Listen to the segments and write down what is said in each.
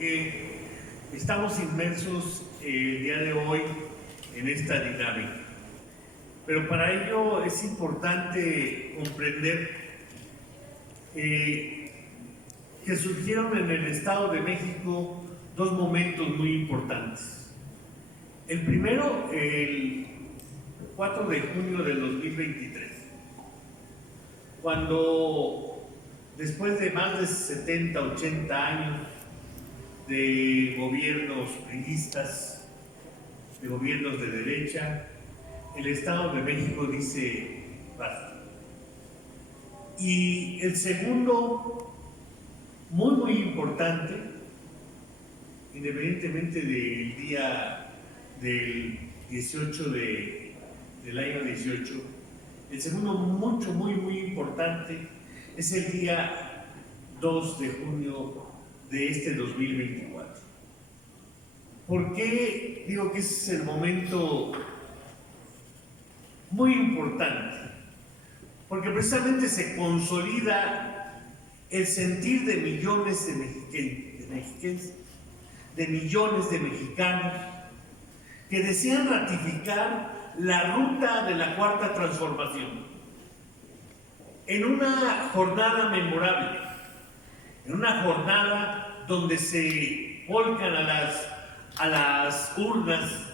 porque estamos inmersos el día de hoy en esta dinámica. Pero para ello es importante comprender que surgieron en el Estado de México dos momentos muy importantes. El primero, el 4 de junio del 2023, cuando después de más de 70, 80 años de gobiernos priistas, de gobiernos de derecha, el Estado de México dice basta. Y el segundo, muy importante, independientemente del día del 18 del año 18, el segundo muy importante es el día 2 de junio de este 2024. ¿Por qué digo que ese es el momento muy importante? Porque precisamente se consolida el sentir de millones de mexicanos, de millones de mexicanos que desean ratificar la ruta de la Cuarta Transformación en una jornada memorable, en una jornada donde se volcan a las urnas,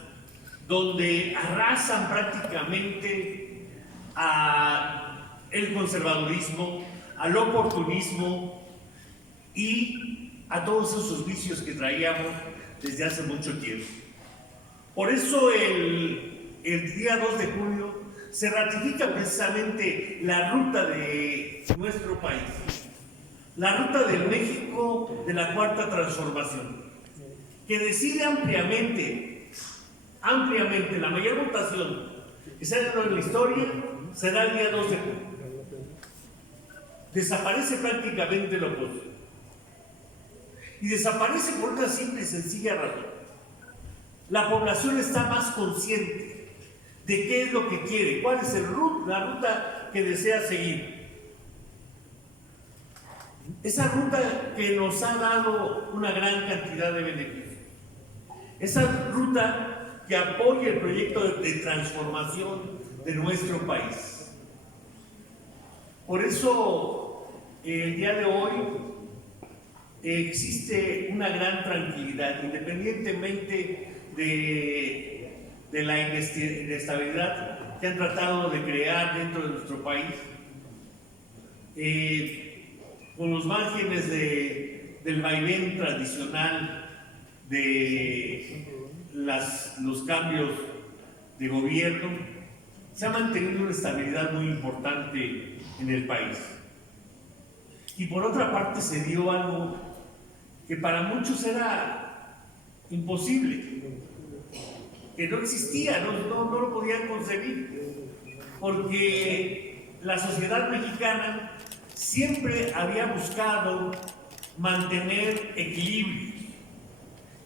donde arrasan prácticamente al conservadurismo, al oportunismo y a todos esos vicios que traíamos desde hace mucho tiempo. Por eso el día 2 de junio se ratifica precisamente la ruta de nuestro país, la ruta del México de la Cuarta Transformación, que decide ampliamente, la mayor votación que se ha dado en la historia será el día 2 de junio. Desaparece prácticamente la oposición. Y desaparece por una simple y sencilla razón. La población está más consciente de qué es lo que quiere, cuál es la ruta que desea seguir. Esa ruta que nos ha dado una gran cantidad de beneficios. Esa ruta que apoya el proyecto de transformación de nuestro país. Por eso, el día de hoy existe una gran tranquilidad, independientemente de la inestabilidad que han tratado de crear dentro de nuestro país, con los márgenes del vaivén tradicional de los cambios de gobierno, se ha mantenido una estabilidad muy importante en el país. Y por otra parte se dio algo que para muchos era imposible, que no existía, no lo podían concebir, porque la sociedad mexicana siempre había buscado mantener equilibrio.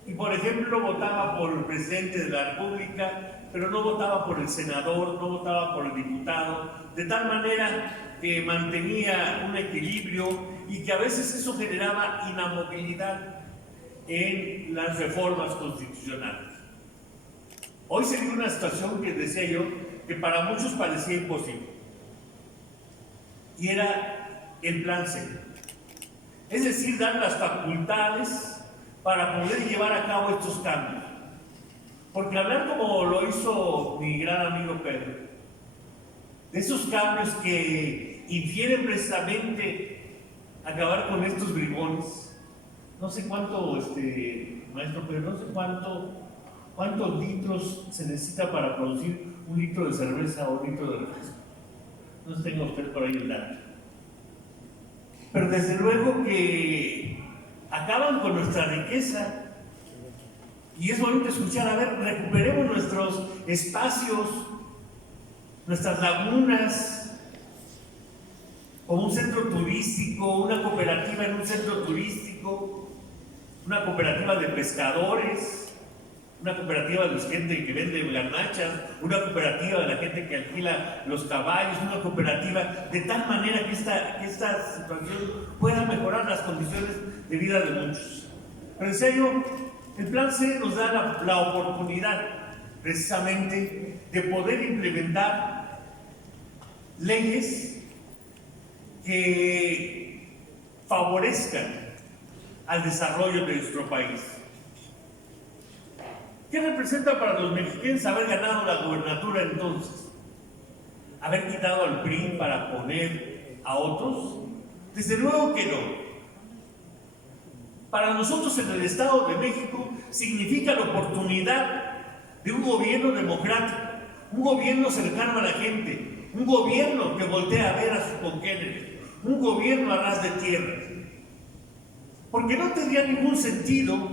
Y por ejemplo votaba por el presidente de la República, pero no votaba por el senador, no votaba por el diputado, de tal manera que mantenía un equilibrio y que a veces eso generaba inamovilidad en las reformas constitucionales. Hoy se dio una situación que decía yo que para muchos parecía imposible, y era el plan C, es decir, dar las facultades para poder llevar a cabo estos cambios. Porque hablar como lo hizo mi gran amigo Pedro, de esos cambios que infieren precisamente acabar con estos bribones, no sé cuánto, maestro Pedro, no sé cuántos litros se necesita para producir un litro de cerveza o un litro de refresco. No sé si tenga usted por ahí el dato. Pero desde luego que acaban con nuestra riqueza. Y es bonito escuchar, a ver, recuperemos nuestros espacios, nuestras lagunas, como un centro turístico, una cooperativa en un centro turístico, una cooperativa de pescadores, una cooperativa de la gente que vende garnachas, una cooperativa de la gente que alquila los caballos, una cooperativa, de tal manera que esta situación pueda mejorar las condiciones de vida de muchos. Pero decía yo, el Plan C nos da la oportunidad precisamente de poder implementar leyes que favorezcan al desarrollo de nuestro país. ¿Qué representa para los mexicanos haber ganado la gobernatura entonces? ¿Haber quitado al PRI para poner a otros? Desde luego que no. Para nosotros en el Estado de México significa la oportunidad de un gobierno democrático, un gobierno cercano a la gente, un gobierno que voltea a ver a sus congéneres, un gobierno a ras de tierra. Porque no tendría ningún sentido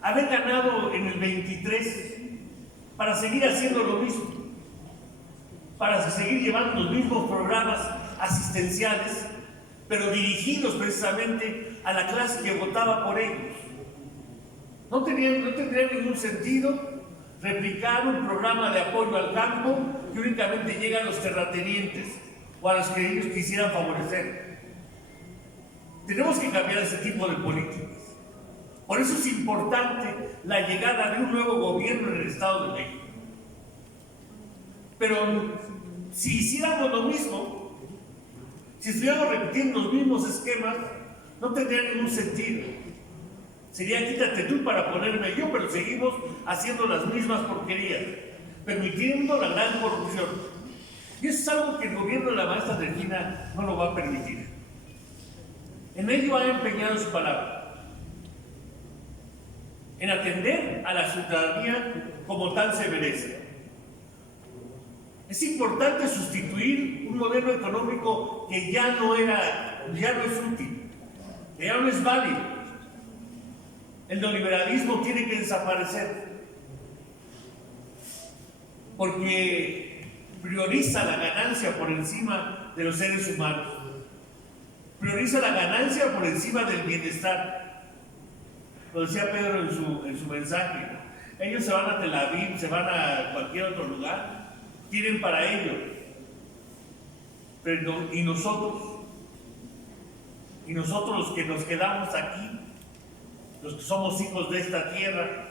haber ganado en el 23 para seguir haciendo lo mismo, para seguir llevando los mismos programas asistenciales, pero dirigidos precisamente a la clase que votaba por ellos. No tendría ningún sentido replicar un programa de apoyo al campo que únicamente llega a los terratenientes o a los que ellos quisieran favorecer. Tenemos que cambiar ese tipo de políticas. Por eso es importante la llegada de un nuevo gobierno en el Estado de México. Pero si hiciéramos lo mismo, si estuviéramos repitiendo los mismos esquemas, no tendría ningún sentido. Sería quítate tú para ponerme yo, pero seguimos haciendo las mismas porquerías, permitiendo la gran corrupción. Y eso es algo que el gobierno de la maestra Delfina no lo va a permitir. En ello ha empeñado su palabra, en atender a la ciudadanía como tal se merece. Es importante sustituir un modelo económico que ya no es útil, que ya no es válido. El neoliberalismo tiene que desaparecer porque prioriza la ganancia por encima de los seres humanos, prioriza la ganancia por encima del bienestar. Lo decía Pedro en su mensaje. Ellos se van a Tel Aviv, se van a cualquier otro lugar, tienen para ellos. Pero, ¿y nosotros? ¿Y nosotros los que nos quedamos aquí? Los que somos hijos de esta tierra,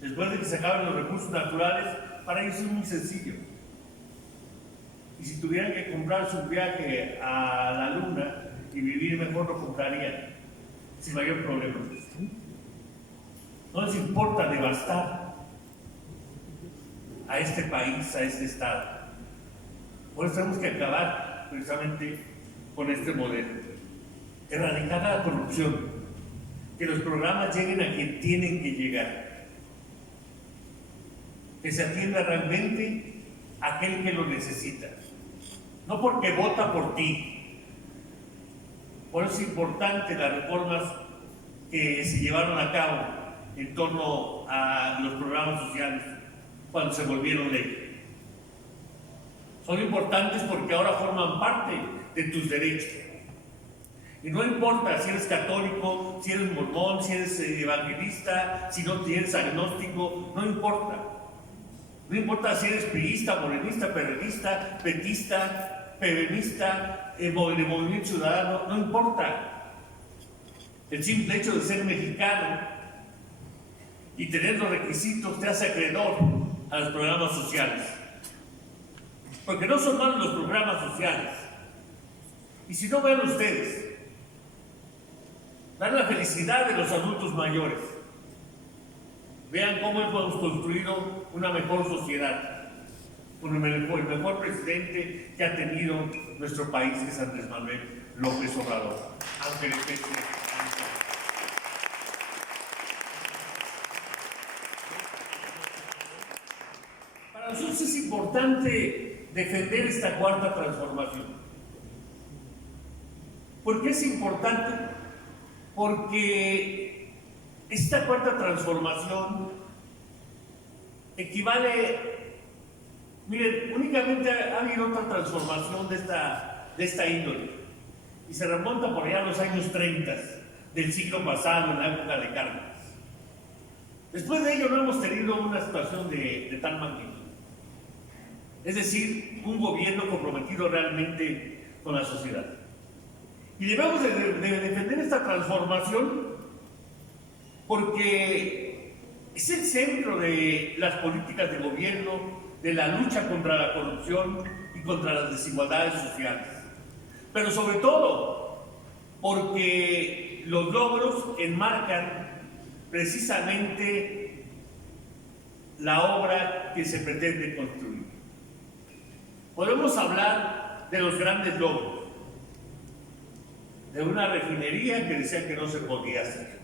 después de que se acaben los recursos naturales, para ellos es muy sencillo. Y si tuvieran que comprarse un viaje a la luna y vivir mejor, lo comprarían sin mayor problema. No les importa devastar a este país, a este estado. Por eso tenemos que acabar precisamente con este modelo, erradicar la corrupción, que los programas lleguen a quien tienen que llegar, que se atienda realmente a aquel que lo necesita, no porque vota por ti. Por eso es importante las reformas que se llevaron a cabo en torno a los programas sociales cuando se volvieron ley. Son importantes porque ahora forman parte de tus derechos. Y no importa si eres católico, si eres mormón, si eres evangelista, si no tienes agnóstico, no importa. No importa si eres priista, morenista, perredista, petista, pebenista, de Movimiento Ciudadano, no importa. El simple hecho de ser mexicano y tener los requisitos te hace acreedor a los programas sociales. Porque no son malos los programas sociales. Y si no, vean ustedes, dan la felicidad de los adultos mayores. Vean cómo hemos construido una mejor sociedad, con el mejor presidente que ha tenido nuestro país, que es Andrés Manuel López Obrador. Aunque le pese. Para nosotros es importante defender esta cuarta transformación. ¿Por qué es importante? Porque esta cuarta transformación equivale. Miren, únicamente ha habido otra transformación de esta índole, y se remonta por allá a los años 30 del siglo pasado, en la época de Cárdenas. Después de ello no hemos tenido una situación de tal magnitud. Es decir, un gobierno comprometido realmente con la sociedad. Y debemos de defender esta transformación porque es el centro de las políticas de gobierno, de la lucha contra la corrupción y contra las desigualdades sociales. Pero sobre todo, porque los logros enmarcan precisamente la obra que se pretende construir. Podemos hablar de los grandes logros, de una refinería que decían que no se podía hacer,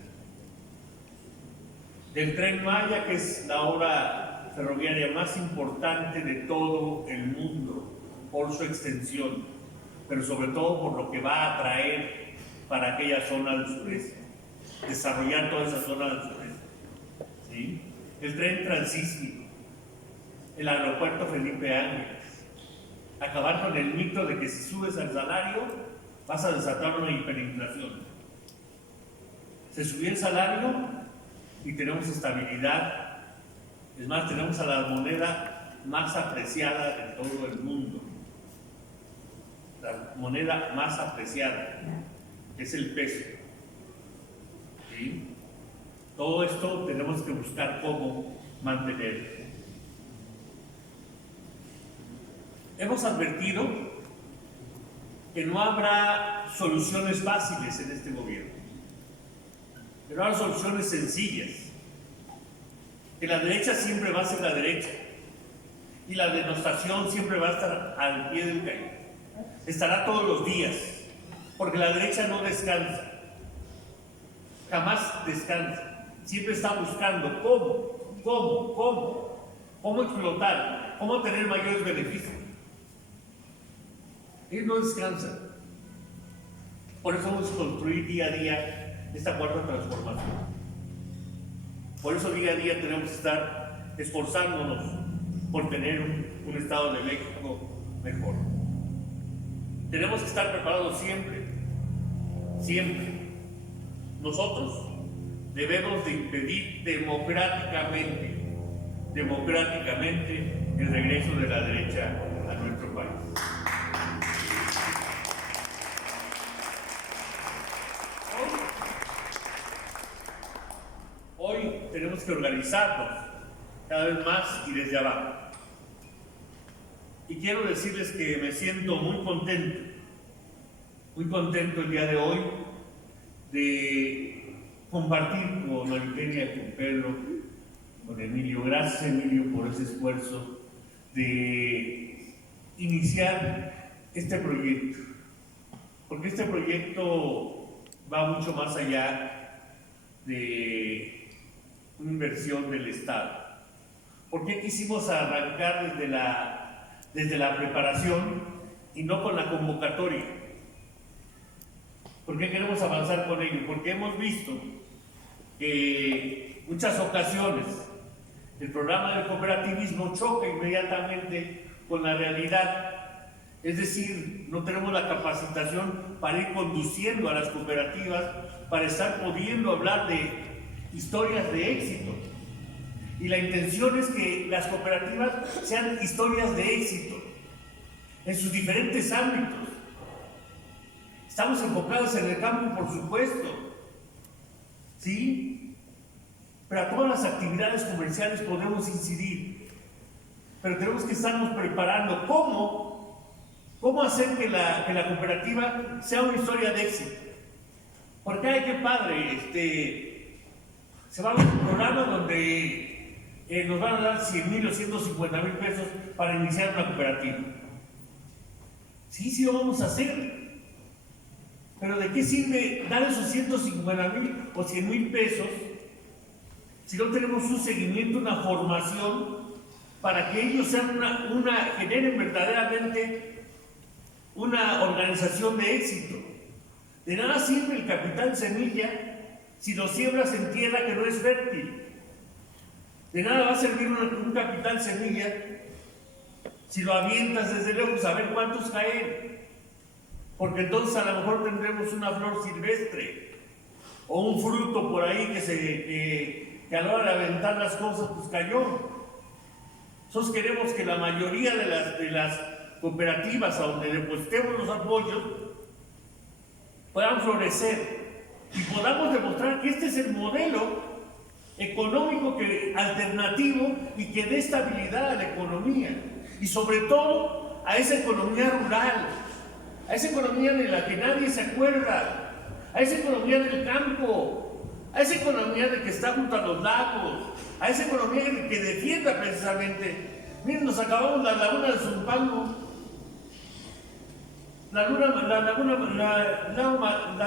del Tren Maya, que es la obra ferroviaria más importante de todo el mundo por su extensión, pero sobre todo por lo que va a traer para aquella zona del sureste, desarrollar toda esa zona del sureste, ¿sí? El tren transísmico, el aeropuerto Felipe Ángeles, acabar con el mito de que si subes al salario vas a desatar una hiperinflación. Se subió el salario y tenemos estabilidad. Es más, tenemos a la moneda más apreciada de todo el mundo. La moneda más apreciada es el peso. ¿Sí? Todo esto tenemos que buscar cómo mantenerlo. Hemos advertido que no habrá soluciones fáciles en este gobierno, que no habrá soluciones sencillas, que la derecha siempre va a ser la derecha y la denostación siempre va a estar al pie del cañón. Estará todos los días, porque la derecha no descansa, jamás descansa, siempre está buscando cómo explotar, cómo tener mayores beneficios. Ellos no descansan. Por eso vamos a construir día a día esta cuarta transformación. Por eso día a día tenemos que estar esforzándonos por tener un Estado de México mejor. Tenemos que estar preparados siempre, siempre. Nosotros debemos de impedir democráticamente el regreso de la derecha a nuestro país. Hoy tenemos que organizarnos cada vez más y desde abajo. Y quiero decirles que me siento muy contento el día de hoy de compartir con Maribenia, con Pedro, con Emilio. Gracias, Emilio, por ese esfuerzo de iniciar este proyecto, porque este proyecto va mucho más allá de una inversión del Estado. ¿Por qué quisimos arrancar desde la preparación y no con la convocatoria? ¿Por qué queremos avanzar con ello? Porque hemos visto que en muchas ocasiones el programa del cooperativismo choca inmediatamente con la realidad. Es decir, no tenemos la capacitación para ir conduciendo a las cooperativas, para estar pudiendo hablar de historias de éxito. Y la intención es que las cooperativas sean historias de éxito en sus diferentes ámbitos. Estamos enfocados en el campo, por supuesto, ¿sí? Pero a todas las actividades comerciales podemos incidir. Pero tenemos que estarnos preparando. ¿Cómo hacer que la cooperativa sea una historia de éxito? Porque ay, qué padre, se va a un programa donde nos van a dar 100,000 o 150,000 pesos para iniciar una cooperativa. Sí, lo vamos a hacer. Pero ¿de qué sirve dar esos 150,000 o 100,000 pesos si no tenemos un seguimiento, una formación para que ellos sean generen verdaderamente una organización de éxito? De nada sirve el capital semilla si lo siembras en tierra que no es fértil. De nada va a servir un capital semilla si lo avientas desde lejos a ver cuántos caen. Porque entonces a lo mejor tendremos una flor silvestre o un fruto por ahí que a la hora de aventar las cosas pues cayó. Nosotros queremos que la mayoría de las cooperativas a donde depositemos los apoyos puedan florecer y podamos demostrar que este es el modelo económico alternativo y que dé estabilidad a la economía. Y sobre todo a esa economía rural, a esa economía de la que nadie se acuerda, a esa economía del campo, a esa economía de que está junto a los lagos, a esa economía que defienda precisamente. Miren, nos acabamos la laguna de Zumpango, la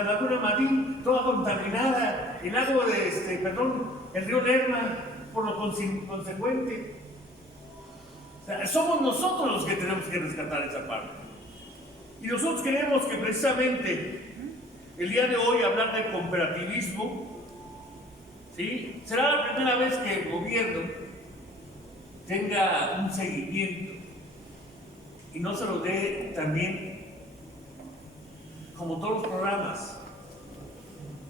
laguna Marín, toda contaminada, el lago el río Lerma, por lo consecuente. O sea, somos nosotros los que tenemos que rescatar esa parte. Y nosotros queremos que precisamente el día de hoy hablar del cooperativismo, ¿sí? Será la primera vez que el gobierno tenga un seguimiento y no se lo dé también como todos los programas.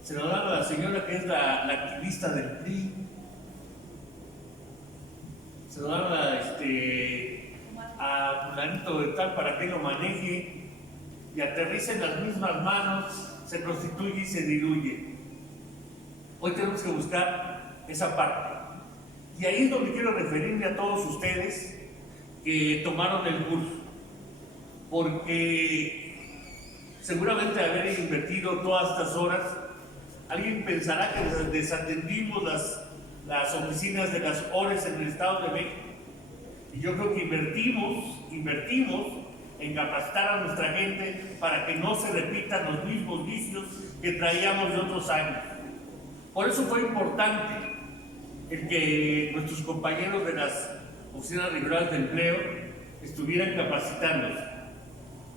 Se lo dan a la señora que es la activista del PRI, se lo dan a fulanito de tal para que lo maneje y aterriza en las mismas manos, se prostituye y se diluye. Hoy tenemos que buscar esa parte. Y ahí es donde quiero referirme a todos ustedes que tomaron el curso, porque seguramente haber invertido todas estas horas, alguien pensará que desatendimos las oficinas de las ORES en el Estado de México. Y yo creo que invertimos en capacitar a nuestra gente para que no se repitan los mismos vicios que traíamos de otros años. Por eso fue importante el que nuestros compañeros de las oficinas regionales de empleo estuvieran capacitándose,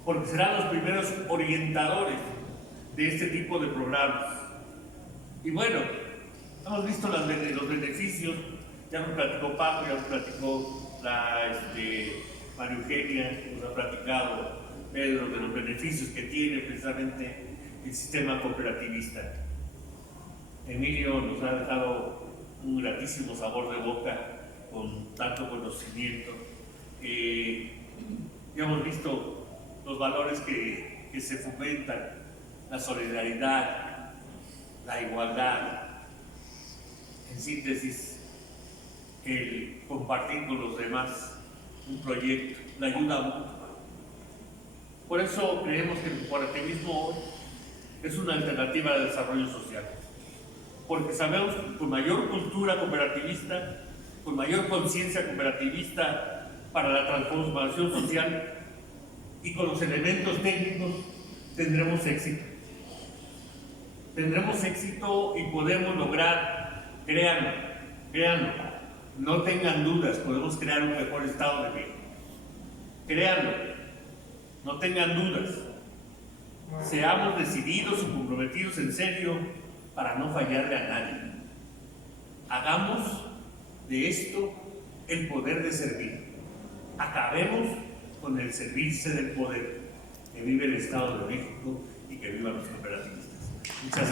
porque serán los primeros orientadores de este tipo de programas. Y bueno, hemos visto los beneficios, ya nos platicó Paco, ya nos platicó María Eugenia, nos ha platicado Pedro de los beneficios que tiene precisamente el sistema cooperativista. Emilio nos ha dejado un gratísimo sabor de boca con tanto conocimiento. Ya hemos visto los valores que se fomentan, la solidaridad, la igualdad, en síntesis, el compartir con los demás un proyecto, la ayuda mutua. Por eso creemos que el cooperativismo hoy es una alternativa de desarrollo social, porque sabemos que con mayor cultura cooperativista, con mayor conciencia cooperativista para la transformación social y con los elementos técnicos, tendremos éxito. Tendremos éxito y podemos lograr, créanlo, no tengan dudas, podemos crear un mejor Estado de México. Créanlo, no tengan dudas. Seamos decididos y comprometidos en serio para no fallarle a nadie. Hagamos de esto el poder de servir. Acabemos con el servirse del poder. Que vive el Estado de México y que vivan los cooperativistas. Muchas gracias.